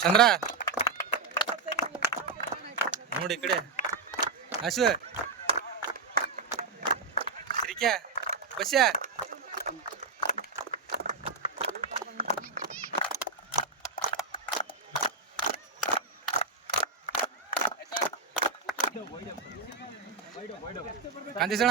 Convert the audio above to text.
ಚಂದ್ರ ನೋಡಿ ಈ ಕಡೆ ಅಶ್ವ ಶ್ರೀಕ್ಯ ಬಸ್ಯ ಕಾಂತಿಸಣ